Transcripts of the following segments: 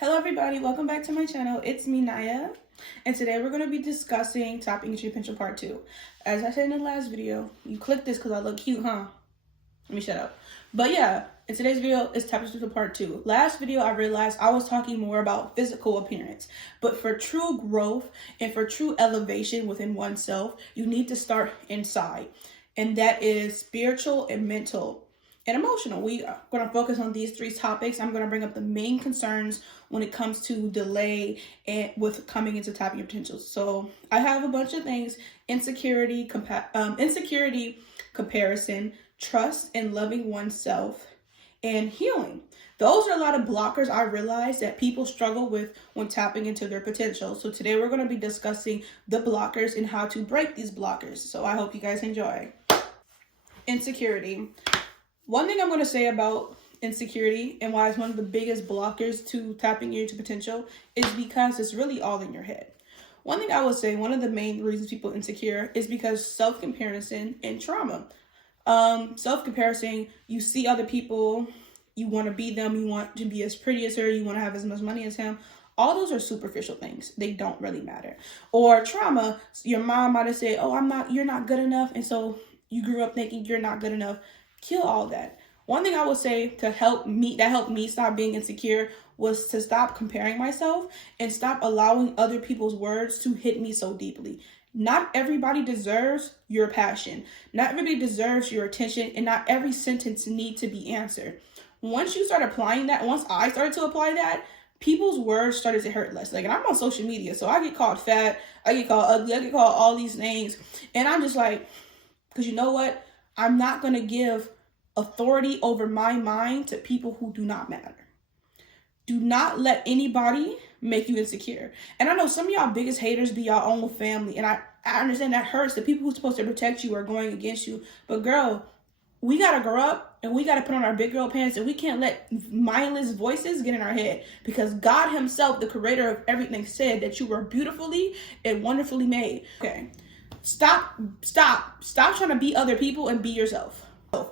Hello everybody, welcome back to my channel. It's me, Naya, and today we're going to be discussing tapping into your potential part 2. As I said in the last video, you clicked this because I look cute, huh? Let me shut up. But yeah, in today's video is tapping into part 2. Last video I realized I was talking more about physical appearance, but for true growth and for true elevation within oneself, you need to start inside, and that is spiritual and mental and emotional. We are going to focus on these 3 topics. I'm going to bring up the main concerns when it comes to delay and with coming into tapping your potential. So I have a bunch of things: insecurity, comparison, trust and loving oneself, and healing. Those are a lot of blockers I realize that people struggle with when tapping into their potential. So today we're going to be discussing the blockers and how to break these blockers. So I hope you guys enjoy. Insecurity. One thing I'm going to say about insecurity and why it's one of the biggest blockers to tapping into potential is because it's really all in your head. One thing I would say, one of the main reasons people are insecure is because self-comparison and trauma. Self-comparison, you see other people, you want to be them, you want to be as pretty as her, you want to have as much money as him. All those are superficial things. They don't really matter. Or trauma, your mom might have said, oh, you're not good enough. And so you grew up thinking you're not good enough. Kill all that. One thing I would say that helped me stop being insecure was to stop comparing myself and stop allowing other people's words to hit me so deeply. Not everybody deserves your passion. Not everybody deserves your attention, and not every sentence needs to be answered. Once you start applying that, once I started to apply that, people's words started to hurt less. And I'm on social media, so I get called fat, I get called ugly, I get called all these things. And I'm just like, because you know what? I'm not going to give authority over my mind to people who do not matter. Do not let anybody make you insecure. And I know some of y'all biggest haters be y'all own family. And I understand that hurts. The people who's supposed to protect you are going against you. But girl, we got to grow up and we got to put on our big girl pants, and we can't let mindless voices get in our head, because God himself, the creator of everything, said that you were beautifully and wonderfully made. Okay. Stop trying to be other people and be yourself.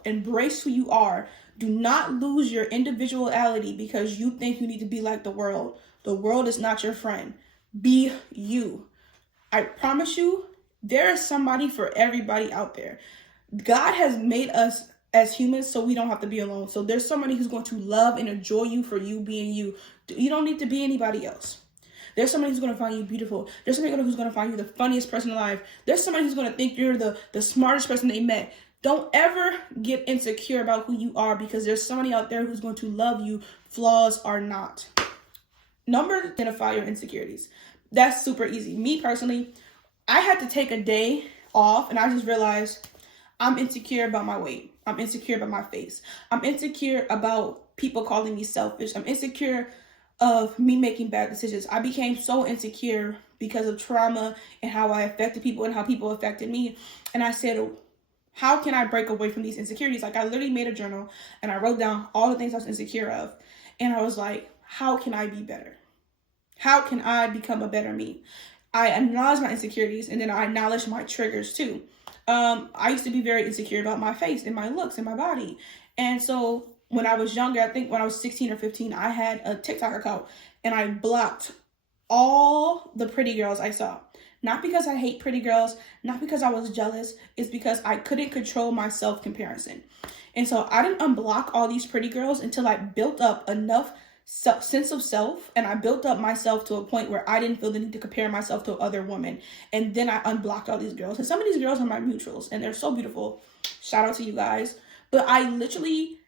Embrace who you are. Do not lose your individuality because you think you need to be like the world. The world is not your friend. Be you. I promise you, there is somebody for everybody out there. God has made us as humans so we don't have to be alone. So there's somebody who's going to love and enjoy you for you being you. You don't need to be anybody else. There's somebody who's going to find you beautiful. There's somebody who's going to find you the funniest person alive. There's somebody who's going to think you're the smartest person they met. Don't ever get insecure about who you are, because there's somebody out there who's going to love you, flaws or not. Identify your insecurities. That's super easy. Me personally, I had to take a day off, and I just realized I'm insecure about my weight. I'm insecure about my face. I'm insecure about people calling me selfish. I'm insecure of me making bad decisions. I became so insecure because of trauma and how I affected people and how people affected me. And I said, how can I break away from these insecurities? Like, I literally made a journal and I wrote down all the things I was insecure of. And I was like, how can I be better? How can I become a better me? I acknowledged my insecurities, and then I acknowledged my triggers too. I used to be very insecure about my face and my looks and my body. And so when I was younger, I think when I was 16 or 15, I had a TikTok account and I blocked all the pretty girls I saw. Not because I hate pretty girls, not because I was jealous, it's because I couldn't control my self-comparison. And so I didn't unblock all these pretty girls until I built up enough sense of self, and I built up myself to a point where I didn't feel the need to compare myself to other women. And then I unblocked all these girls. And some of these girls are my neutrals, and they're so beautiful. Shout out to you guys. But I literally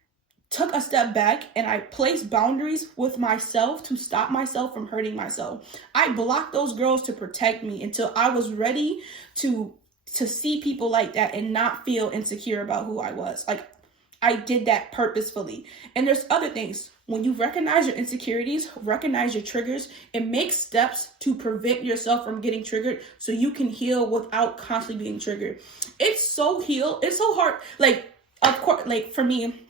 took a step back and I placed boundaries with myself to stop myself from hurting myself. I blocked those girls to protect me until I was ready to see people like that and not feel insecure about who I was. Like, I did that purposefully. And there's other things. When you recognize your insecurities, recognize your triggers, and make steps to prevent yourself from getting triggered so you can heal without constantly being triggered. It's so hard. Like, of course, like for me,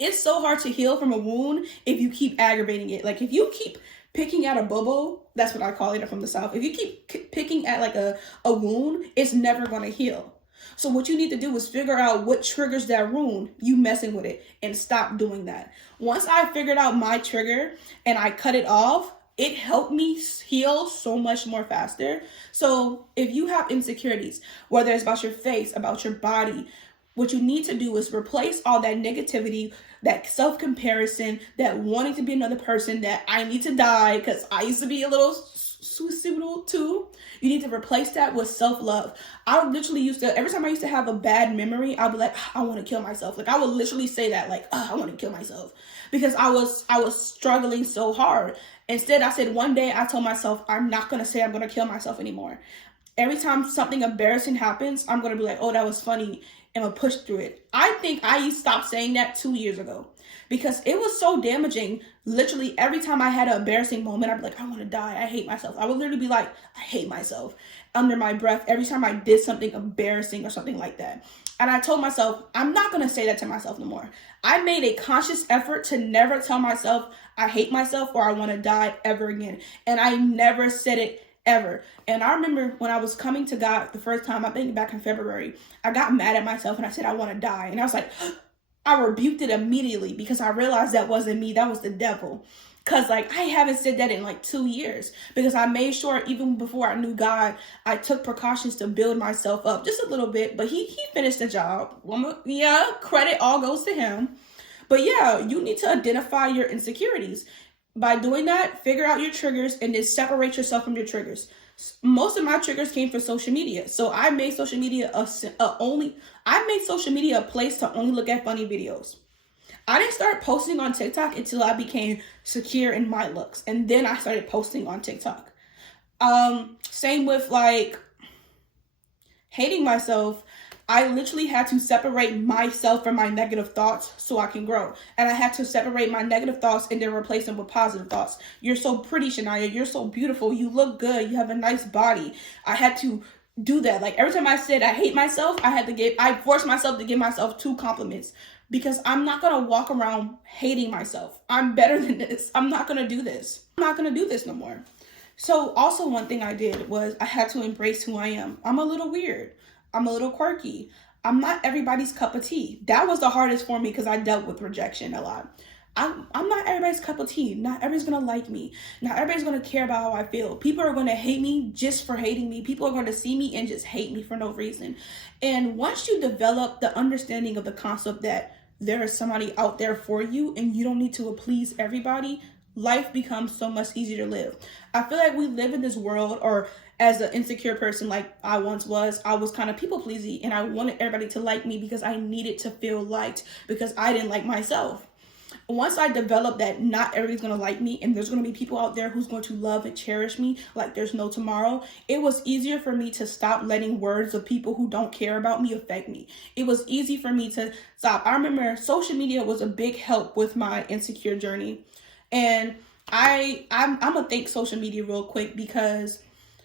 it's so hard to heal from a wound if you keep aggravating it. Like, if you keep picking at a bubble, that's what I call it from the South. If you keep picking at like a wound, it's never going to heal. So what you need to do is figure out what triggers that wound, you messing with it, and stop doing that. Once I figured out my trigger and I cut it off, it helped me heal so much more faster. So if you have insecurities, whether it's about your face, about your body, what you need to do is replace all that negativity, that self-comparison, that wanting to be another person, that I need to die because I used to be a little suicidal too. You need to replace that with self-love. I literally used to, every time I used to have a bad memory, I'd be like, I want to kill myself. Like I would literally say that, like, I want to kill myself, because I was struggling so hard. Instead, I said one day, I told myself, I'm not going to say I'm going to kill myself anymore. Every time something embarrassing happens, I'm going to be like, oh, that was funny, and I'm going to push through it. I think I stopped saying that 2 years ago because it was so damaging. Literally, every time I had an embarrassing moment, I'd be like, I want to die. I hate myself. I would literally be like, I hate myself under my breath every time I did something embarrassing or something like that. And I told myself, I'm not going to say that to myself no more. I made a conscious effort to never tell myself I hate myself or I want to die ever again. And I never said it ever. And I remember when I was coming to God the first time, I think back in February, I got mad at myself and I said, I want to die. And I was like, I rebuked it immediately because I realized that wasn't me. That was the devil. Because like I haven't said that in like 2 years, because I made sure even before I knew God, I took precautions to build myself up just a little bit. But he finished the job. Yeah, credit all goes to him. But yeah, you need to identify your insecurities. By doing that, figure out your triggers and then separate yourself from your triggers. Most of my triggers came from social media. So I made social media a place to only look at funny videos. I didn't start posting on TikTok until I became secure in my looks. And then I started posting on TikTok. Same with like hating myself. I literally had to separate myself from my negative thoughts so I can grow. And I had to separate my negative thoughts and then replace them with positive thoughts. You're so pretty, Shania. You're so beautiful. You look good. You have a nice body. I had to do that. Like every time I said I hate myself, I forced myself to give myself 2 compliments, because I'm not going to walk around hating myself. I'm better than this. I'm not going to do this. I'm not going to do this no more. So also one thing I did was I had to embrace who I am. I'm a little weird. I'm a little quirky. I'm not everybody's cup of tea. That was the hardest for me because I dealt with rejection a lot. I'm not everybody's cup of tea. Not everybody's going to like me. Not everybody's going to care about how I feel. People are going to hate me just for hating me. People are going to see me and just hate me for no reason. And once you develop the understanding of the concept that there is somebody out there for you and you don't need to please everybody, life becomes so much easier to live. I feel like we live in this world, or as an insecure person like I once was, I was kind of people pleasing and I wanted everybody to like me because I needed to feel liked because I didn't like myself. Once I developed that not everybody's going to like me and there's going to be people out there who's going to love and cherish me like there's no tomorrow, it was easier for me to stop letting words of people who don't care about me affect me. It was easy for me to stop. I remember social media was a big help with my insecure journey. And I'm going to thank social media real quick, because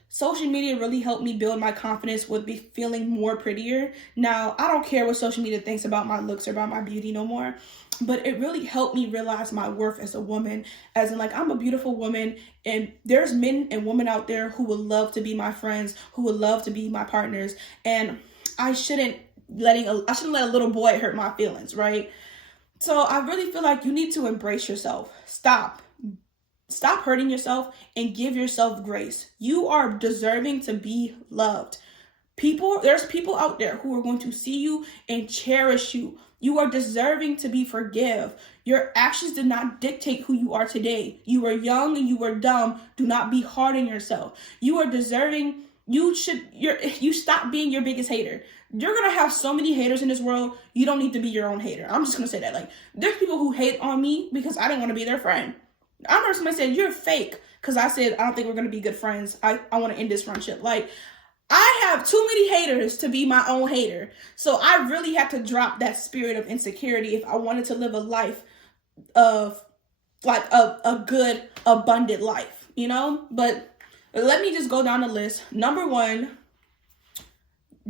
social media really helped me build my confidence with be feeling more prettier. Now, I don't care what social media thinks about my looks or about my beauty no more, but it really helped me realize my worth as a woman, as in like I'm a beautiful woman, and there's men and women out there who would love to be my friends, who would love to be my partners, and I shouldn't let a little boy hurt my feelings, right? So I really feel like you need to embrace yourself. Stop hurting yourself and give yourself grace. You are deserving to be loved. There's people out there who are going to see you and cherish you. You are deserving to be forgiven. Your actions did not dictate who you are today. You were young and you were dumb. Do not be hard on yourself. You are deserving. You stop being your biggest hater. You're going to have so many haters in this world. You don't need to be your own hater. I'm just going to say that. Like, there's people who hate on me because I didn't want to be their friend. I remember somebody said, you're fake, because I said, I don't think we're going to be good friends. I want to end this friendship. Like, I have too many haters to be my own hater. So I really had to drop that spirit of insecurity if I wanted to live a life of like a good, abundant life, you know? But let me just go down the list. Number 1,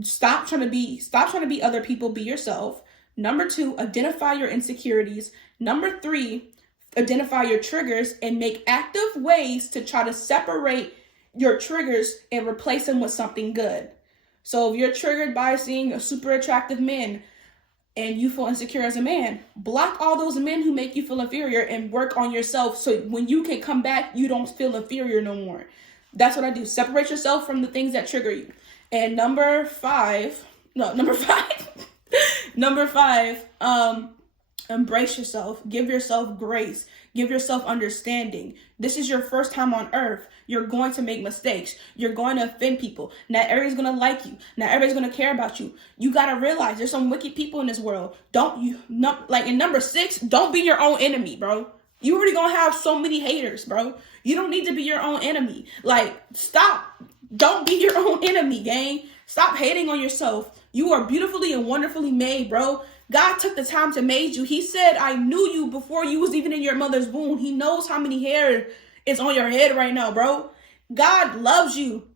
stop trying to be other people, be yourself. Number 2, identify your insecurities. Number 3, identify your triggers and make active ways to try to separate your triggers and replace them with something good. So if you're triggered by seeing a super attractive man and you feel insecure as a man, block all those men who make you feel inferior and work on yourself so when you can come back, you don't feel inferior no more. That's what I do. Separate yourself from the things that trigger you. And number five, embrace yourself. Give yourself grace. Give yourself understanding. This is your first time on earth. You're going to make mistakes. You're going to offend people. Not everybody's going to like you. Not everybody's going to care about you. You got to realize there's some wicked people in this world. Like in number 6, don't be your own enemy, bro. You already going to have so many haters, bro. You don't need to be your own enemy. Like, stop. Don't be your own enemy, gang. Stop hating on yourself. You are beautifully and wonderfully made, bro. God took the time to make you. He said, I knew you before you was even in your mother's womb. He knows how many hair is on your head right now, bro. God loves you.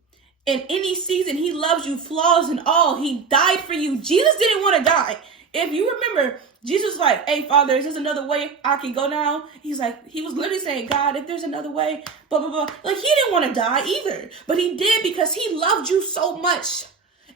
In any season, he loves you, flaws and all. He died for you. Jesus didn't want to die. If you remember, Jesus was like, hey, Father, is there another way I can go now? He was literally saying, God, if there's another way, blah, blah, blah. Like, he didn't want to die either. But he did because he loved you so much.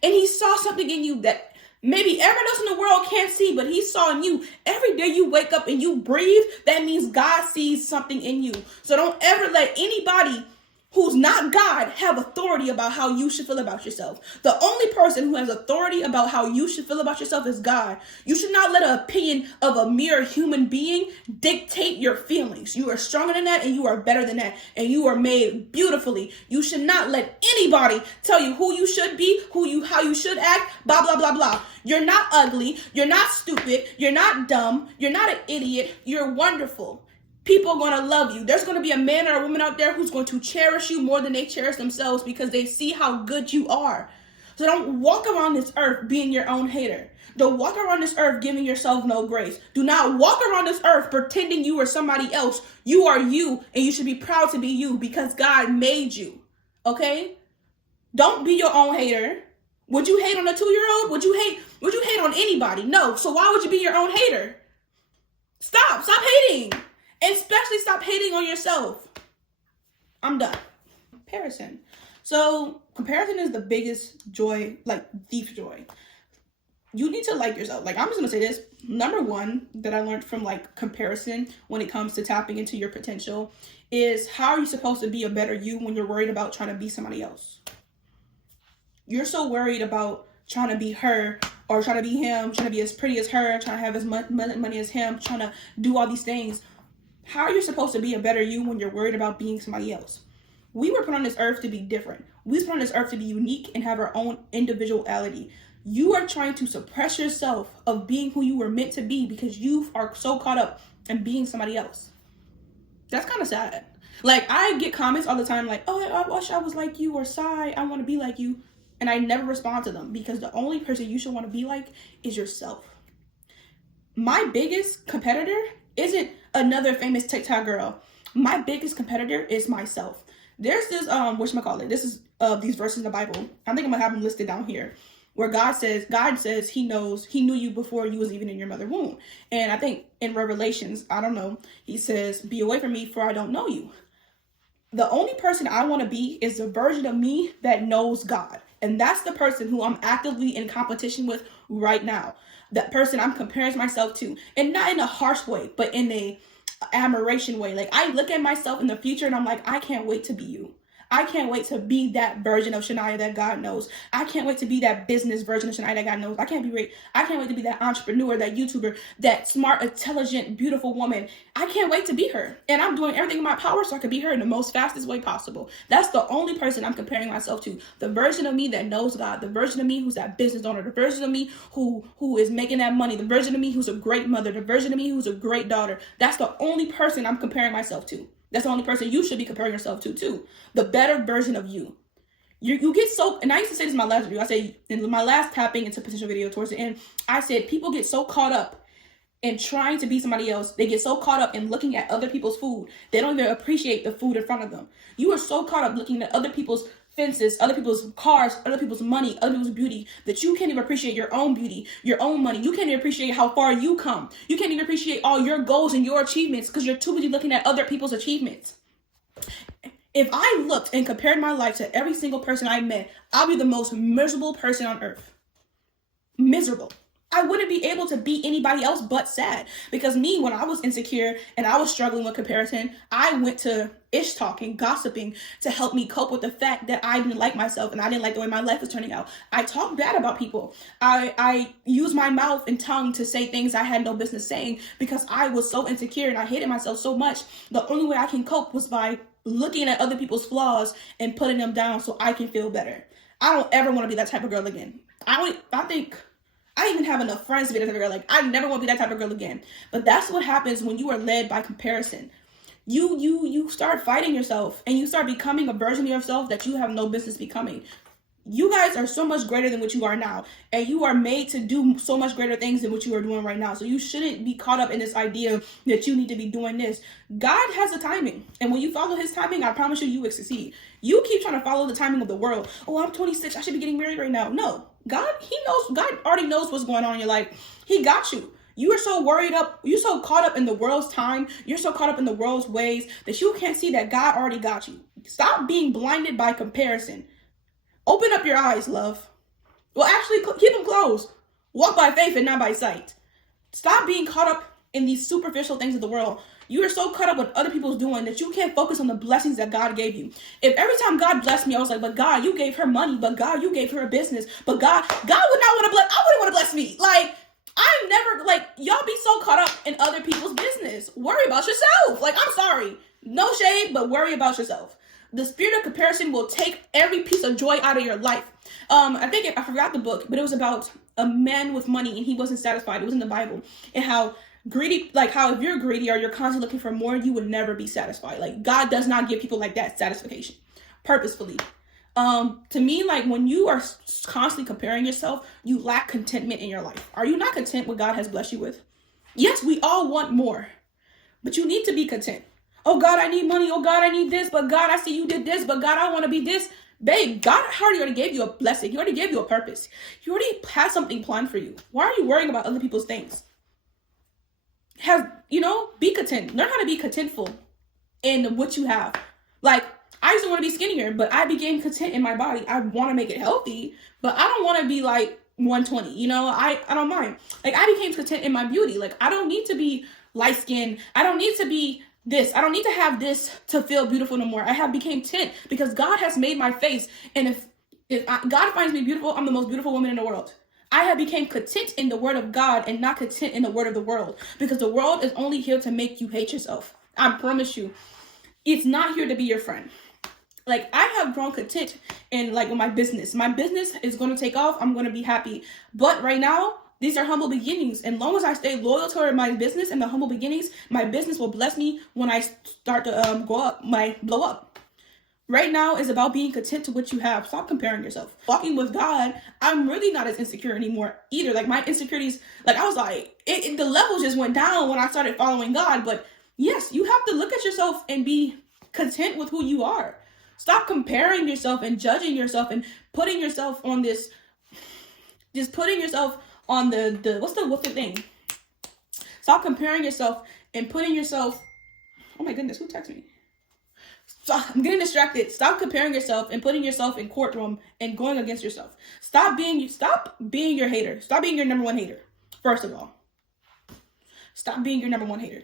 And he saw something in you that maybe everyone else in the world can't see, but he saw in you. Every day you wake up and you breathe, that means God sees something in you. So don't ever let anybody who's not God have authority about how you should feel about yourself. The only person who has authority about how you should feel about yourself is God. You should not let an opinion of a mere human being dictate your feelings. You are stronger than that and you are better than that. And you are made beautifully. You should not let anybody tell you who you should be, how you should act, blah, blah, blah, blah. You're not ugly. You're not stupid. You're not dumb. You're not an idiot. You're wonderful. People are going to love you. There's going to be a man or a woman out there who's going to cherish you more than they cherish themselves because they see how good you are. So don't walk around this earth being your own hater. Don't walk around this earth giving yourself no grace. Do not walk around this earth pretending you are somebody else. You are you, and you should be proud to be you because God made you. Okay? Don't be your own hater. Would you hate on a 2-year-old? Would you hate on anybody? No. So why would you be your own hater? Stop hating. And especially stop hating on yourself. I'm done. Comparison. So comparison is the biggest joy, like thief joy. You need to like yourself. Like, I'm just going to say this. Number 1 that I learned from like comparison when it comes to tapping into your potential is how are you supposed to be a better you when you're worried about trying to be somebody else? You're so worried about trying to be her or trying to be him, trying to be as pretty as her, trying to have as much money as him, trying to do all these things. How are you supposed to be a better you when you're worried about being somebody else? We were put on this earth to be different. We were put on this earth to be unique and have our own individuality. You are trying to suppress yourself of being who you were meant to be because you are so caught up in being somebody else. That's kind of sad. Like, I get comments all the time like, oh, I wish I was like you, or sigh, I want to be like you. And I never respond to them because the only person you should want to be like is yourself. My biggest competitor isn't another famous TikTok girl. My biggest competitor is myself. There's this, this is these verses in the Bible. I think I'm gonna have them listed down here. Where God says he knew you before you was even in your mother's womb. And I think in Revelations, I don't know, he says, be away from me for I don't know you. The only person I want to be is the version of me that knows God. And that's the person who I'm actively in competition with right now. That person I'm comparing myself to. And not in a harsh way, but in a admiration way. Like, I look at myself in the future and I'm like, I can't wait to be you. I can't wait to be that version of Shania that God knows. I can't wait to be that business version of Shania that God knows. I can't wait to be that entrepreneur, that YouTuber, that smart, intelligent, beautiful woman. I can't wait to be her. And I'm doing everything in my power so I can be her in the most fastest way possible. That's the only person I'm comparing myself to. The version of me that knows God. The version of me who's that business owner. The version of me who is making that money. The version of me who's a great mother. The version of me who's a great daughter. That's the only person I'm comparing myself to. That's the only person you should be comparing yourself to, too. The better version of you. You get so, and I used to say this in my last video. I said, in my last tapping into potential video towards the end, I said, people get so caught up in trying to be somebody else. They get so caught up in looking at other people's food. They don't even appreciate the food in front of them. You are so caught up looking at other people's fences, other people's cars, other people's money, other people's beauty, that you can't even appreciate your own beauty, your own money. You can't even appreciate how far you come. You can't even appreciate all your goals and your achievements because you're too busy looking at other people's achievements. If I looked and compared my life to every single person I met, I'll be the most miserable person on earth. Miserable. I wouldn't be able to be anybody else but sad. Because me, when I was insecure and I was struggling with comparison, I went to ish talking, gossiping to help me cope with the fact that I didn't like myself and I didn't like the way my life was turning out. I talked bad about people. I used my mouth and tongue to say things I had no business saying because I was so insecure and I hated myself so much. The only way I can cope was by looking at other people's flaws and putting them down so I can feel better. I don't ever want to be that type of girl again. I think I even have enough friends to be that type of girl. Like, I never want to be that type of girl again. But that's what happens when you are led by comparison. You start fighting yourself and you start becoming a version of yourself that you have no business becoming. You guys are so much greater than what you are now. And you are made to do so much greater things than what you are doing right now. So you shouldn't be caught up in this idea that you need to be doing this. God has a timing. And when you follow his timing, I promise you, you will succeed. You keep trying to follow the timing of the world. Oh, I'm 26. I should be getting married right now. No. God already knows what's going on in your life. He got you. You are so you're so caught up in the world's time, you're so caught up in the world's ways that you can't see that God already got you. Stop being blinded by comparison. Open up your eyes, love. Well, actually, keep them closed. Walk by faith and not by sight. Stop being caught up in these superficial things of the world. You are so caught up with other people's doing that you can't focus on the blessings that God gave you. If every time God blessed me, I was like, but God, you gave her money. But God, you gave her a business. But God would not want to bless. I wouldn't want to bless me. Like, I'm never, like, y'all be so caught up in other people's business. Worry about yourself. Like, I'm sorry. No shade, but worry about yourself. The spirit of comparison will take every piece of joy out of your life. I forgot the book, but it was about a man with money and he wasn't satisfied. It was in the Bible. And how if you're greedy or you're constantly looking for more, you would never be satisfied. Like, God does not give people like that satisfaction purposefully. To me, like, when you are constantly comparing yourself, you lack contentment in your life. Are you not content with what God has blessed you with? Yes, we all want more, but you need to be content. Oh God, I need money. Oh God, I need this. But God, I see you did this. But God, I want to be this. Babe, God already gave you a blessing. He already gave you a purpose. He already has something planned for you. Why are you worrying about other people's things? Be content. Learn how to be contentful in what you have. Like, I used to want to be skinnier, but I became content in my body. I want to make it healthy, but I don't want to be like 120. I don't mind. Like, I became content in my beauty. Like, I don't need to be light skinned. I don't need to be this. I don't need to have this to feel beautiful no more. I have became content because God has made my face. And if God finds me beautiful, I'm the most beautiful woman in the world. I have became content in the word of God and not content in the word of the world, because the world is only here to make you hate yourself. I promise you, it's not here to be your friend. Like, I have grown content in, like, with my business. My business is going to take off. I'm going to be happy. But right now, these are humble beginnings. And long as I stay loyal to my business and the humble beginnings, my business will bless me when I start to blow up. Right now is about being content to what you have. Stop comparing yourself. Walking with God, I'm really not as insecure anymore either. Like, my insecurities, like, I was like, the levels just went down when I started following God. But yes, you have to look at yourself and be content with who you are. Stop comparing yourself and judging yourself and putting yourself on this, just putting yourself on the what's the thing? Stop comparing yourself and putting yourself, oh my goodness, who texted me? Stop, I'm getting distracted. Stop comparing yourself and putting yourself in courtroom and going against yourself. Stop being your hater. Stop being your number one hater. First of all, stop being your number one hater.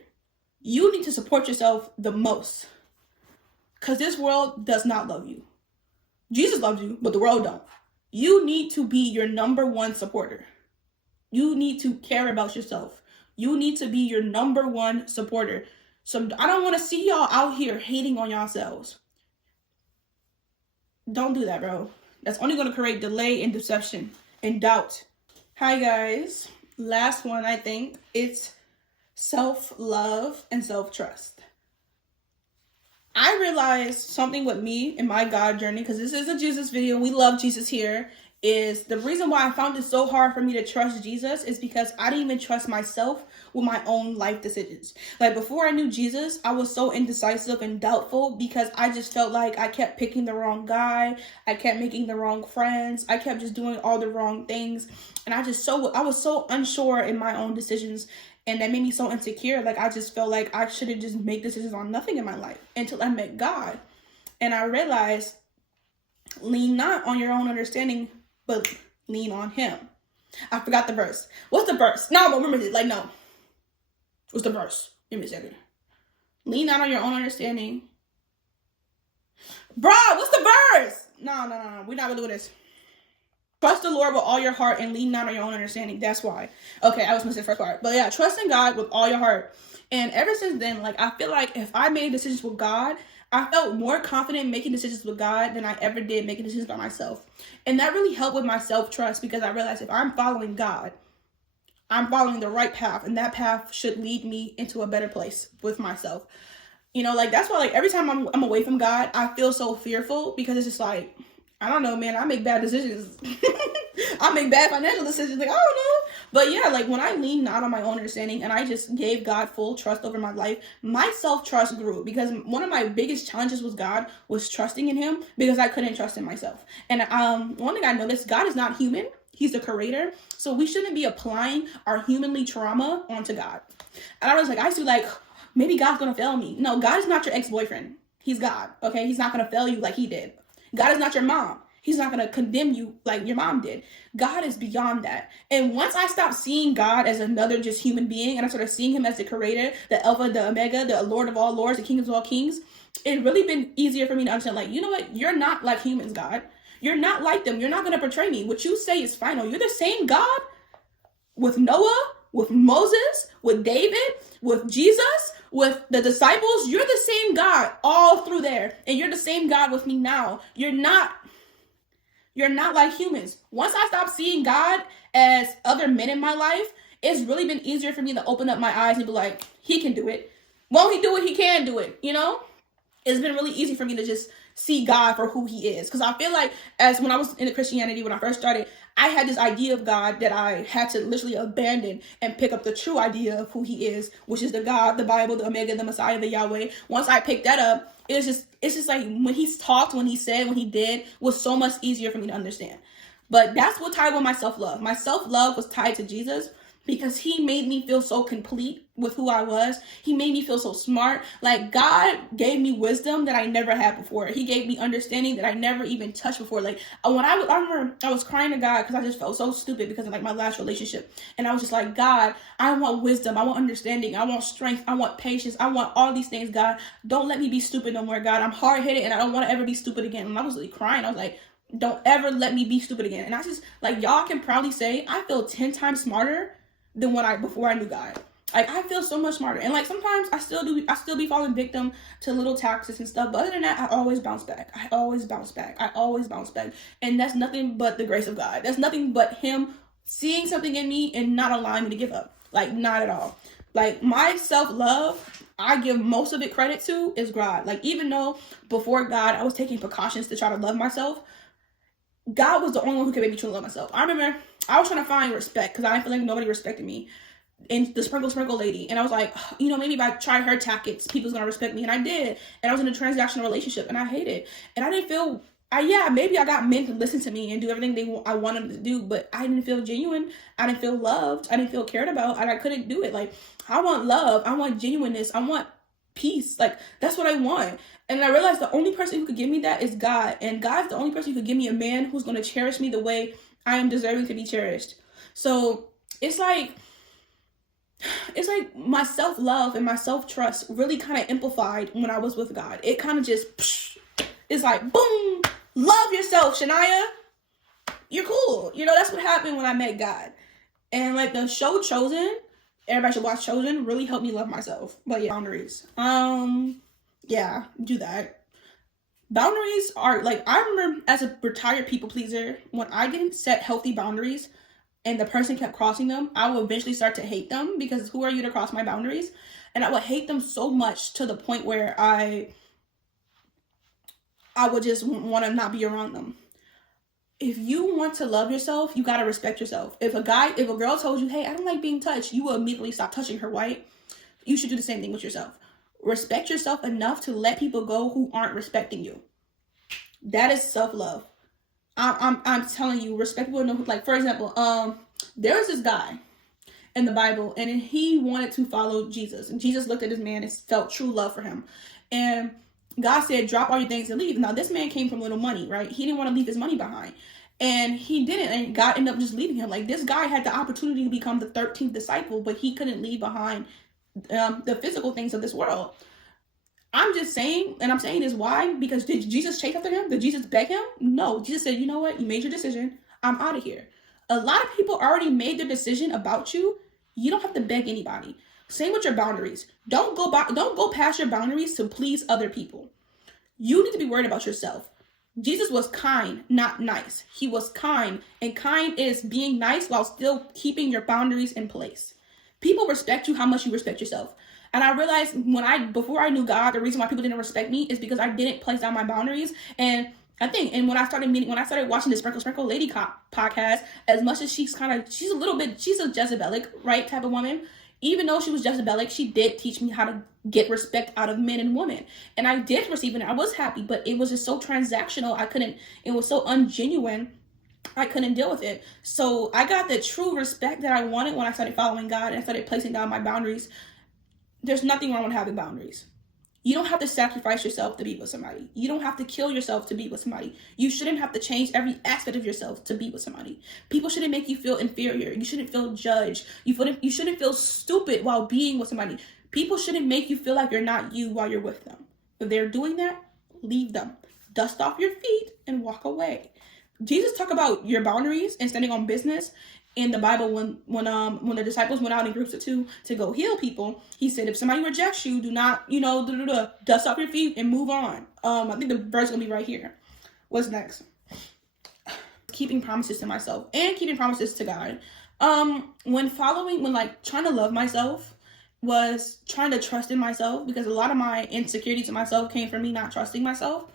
You need to support yourself the most, because this world does not love you. Jesus loves you, but the world don't. You need to be your number one supporter. You need to care about yourself. You need to be your number one supporter. So I don't want to see y'all out here hating on yourselves. Don't do that, bro. That's only going to create delay and deception and doubt. Hi, guys. Last one, I think. It's self-love and self-trust. I realized something with me in my God journey, because this is a Jesus video. We love Jesus here. Is the reason why I found it so hard for me to trust Jesus is because I didn't even trust myself with my own life decisions. Like, before I knew Jesus, I was so indecisive and doubtful because I just felt like I kept picking the wrong guy. I kept making the wrong friends. I kept just doing all the wrong things. And I was so unsure in my own decisions. And that made me so insecure. Like, I just felt like I shouldn't just make decisions on nothing in my life until I met God. And I realized, lean not on your own understanding, but lean on him. I forgot the verse. What's the verse? No, I remember it. Like, no. What's the verse? Give me a second. Lean not on your own understanding. Bruh, what's the verse? No. We're not gonna do this. Trust the Lord with all your heart and lean not on your own understanding. That's why. Okay, I was missing the first part. But yeah, trust in God with all your heart. And ever since then, like, I feel like if I made decisions with God, I felt more confident making decisions with God than I ever did making decisions by myself. And that really helped with my self-trust, because I realized if I'm following God, I'm following the right path, and that path should lead me into a better place with myself. You know, like, that's why, like, every time I'm away from God, I feel so fearful, because it's just like, I don't know, man, I make bad decisions. I make bad financial decisions. Like, I don't know. But yeah, like, when I leaned not on my own understanding and I just gave God full trust over my life, my self-trust grew, because one of my biggest challenges with God was trusting in him, because I couldn't trust in myself. And one thing I noticed, God is not human. He's the creator. So we shouldn't be applying our humanly trauma onto God. And I was like, I used to be like, maybe God's going to fail me. No, God is not your ex-boyfriend. He's God. Okay. He's not going to fail you like he did. God is not your mom. He's not going to condemn you like your mom did. God is beyond that. And once I stopped seeing God as another just human being, and I started seeing him as the creator, the Alpha, the Omega, the Lord of all lords, the King of all kings, it really been easier for me to understand, like, you know what? You're not like humans, God. You're not like them. You're not going to betray me. What you say is final. You're the same God with Noah, with Moses, with David, with Jesus, with the disciples. You're the same God all through there. And you're the same God with me now. You're not like humans. Once I stopped seeing God as other men in my life, it's really been easier for me to open up my eyes and be like, he can do it. Won't he do it? He can do it. You know? It's been really easy for me to just see God for who he is. Because I feel like, as when I was into Christianity, when I first started, I had this idea of God that I had to literally abandon and pick up the true idea of who he is, which is the God, the Bible, the Omega, the Messiah, the Yahweh. Once I picked that up, it's just like, when he talked, when he said, when he did, was so much easier for me to understand. But that's what tied with my self-love. My self-love was tied to Jesus, because he made me feel so complete with who I was. He made me feel so smart. Like, God gave me wisdom that I never had before. He gave me understanding that I never even touched before. Like, when I remember I was crying to God because I just felt so stupid because of, like, my last relationship. And I was just like, God, I want wisdom. I want understanding. I want strength. I want patience. I want all these things, God. Don't let me be stupid no more, God. I'm hard-headed and I don't want to ever be stupid again. And I was really crying. I was like, don't ever let me be stupid again. And I just, like, y'all can proudly say I feel 10 times smarter than before I knew God. Like, I feel so much smarter. And, like, sometimes I still be falling victim to little taxes and stuff. But other than that, I always bounce back. I always bounce back. And that's nothing but the grace of God. That's nothing but him seeing something in me and not allowing me to give up. Like, not at all. Like, my self-love, I give most of it credit to is God. Like, even though before God, I was taking precautions to try to love myself, God was the only one who could make me truly love myself. I remember I was trying to find respect because I didn't feel like nobody respected me. And the sprinkle lady. And I was like, you know, maybe if I try her tactics, people's going to respect me. And I did. And I was in a transactional relationship and I hated it. And I didn't feel, maybe I got men to listen to me and do everything I wanted them to do. But I didn't feel genuine. I didn't feel loved. I didn't feel cared about. And I couldn't do it. Like, I want love. I want genuineness. I want peace. Like, that's what I want. And I realized the only person who could give me that is God. And God's the only person who could give me a man who's going to cherish me the way I am deserving to be cherished. So it's like my self-love and my self-trust really kind of amplified when I was with God. It kind of just, it's like, boom, love yourself, Shania. You're cool. You know, that's what happened when I met God. And, like, the show Chosen, everybody should watch Chosen, really helped me love myself. But yeah, boundaries. Yeah, do that. Boundaries are, like, I remember as a retired people pleaser, when I didn't set healthy boundaries and the person kept crossing them, I would eventually start to hate them, because who are you to cross my boundaries? And I would hate them so much to the point where I would just want to not be around them. If you want to love yourself, you got to respect yourself. If a girl told you, hey, I don't like being touched, you will immediately stop touching her, right? You should do the same thing with yourself. Respect yourself enough to let people go who aren't respecting you. That is self-love. I'm telling you, respect people enough. Like, for example, there was this guy in the Bible, and he wanted to follow Jesus. And Jesus looked at this man and felt true love for him. And God said, drop all your things and leave. Now, this man came from little money, right? He didn't want to leave his money behind. And he didn't. And God ended up just leaving him. Like, this guy had the opportunity to become the 13th disciple, but he couldn't leave behind the physical things of this world. I'm just saying, and I'm saying this why? Because did Jesus chase after him? Did Jesus beg him? No. Jesus said, you know what? You made your decision. I'm out of here. A lot of people already made their decision about you. You don't have to beg anybody. Same with your boundaries. Don't go past your boundaries to please other people. You need to be worried about yourself. Jesus was kind, not nice. He was kind, and kind is being nice while still keeping your boundaries in place. People respect you how much you respect yourself. And I realized before I knew God, the reason why people didn't respect me is because I didn't place down my boundaries. And when I started watching the Sprinkle Lady podcast, as much as she's a Jezebelic, right, type of woman, even though she was Jezebelic, she did teach me how to get respect out of men and women. And I did receive it. I was happy, but it was just so transactional. It was so ungenuine. I couldn't deal with it. So I got the true respect that I wanted when I started following God and I started placing down my boundaries. There's nothing wrong with having boundaries. You don't have to sacrifice yourself to be with somebody. You don't have to kill yourself to be with somebody. You shouldn't have to change every aspect of yourself to be with somebody. People shouldn't make you feel inferior. You shouldn't feel judged. You shouldn't feel stupid while being with somebody. People shouldn't make you feel like you're not you while you're with them. If they're doing that, leave them. Dust off your feet and walk away. Jesus talked about your boundaries and standing on business in the Bible when the disciples went out in groups of 2 to go heal people. He said, if somebody rejects you, do not, dust off your feet and move on. I think the verse is gonna be right here. What's next? Keeping promises to myself and keeping promises to God. When trying to love myself was trying to trust in myself, because a lot of my insecurities in myself came from me not trusting myself.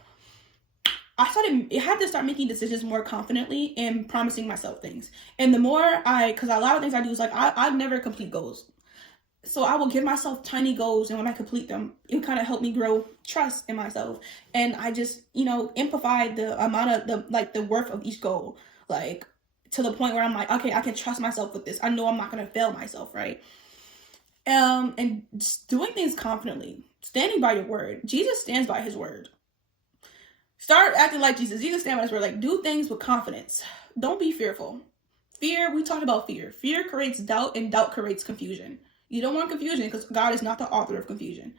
I had to start making decisions more confidently and promising myself things. And the more because a lot of things I do is I never complete goals. So I will give myself tiny goals, and when I complete them, it kind of helped me grow trust in myself. And I just, amplified the amount of the worth of each goal, to the point where I'm like, okay, I can trust myself with this. I know I'm not going to fail myself, right? And just doing things confidently, standing by your word. Jesus stands by his word. Start acting like Jesus. Jesus stands by his word. Do things with confidence. Don't be fearful. Fear, we talked about fear. Fear creates doubt, and doubt creates confusion. You don't want confusion because God is not the author of confusion.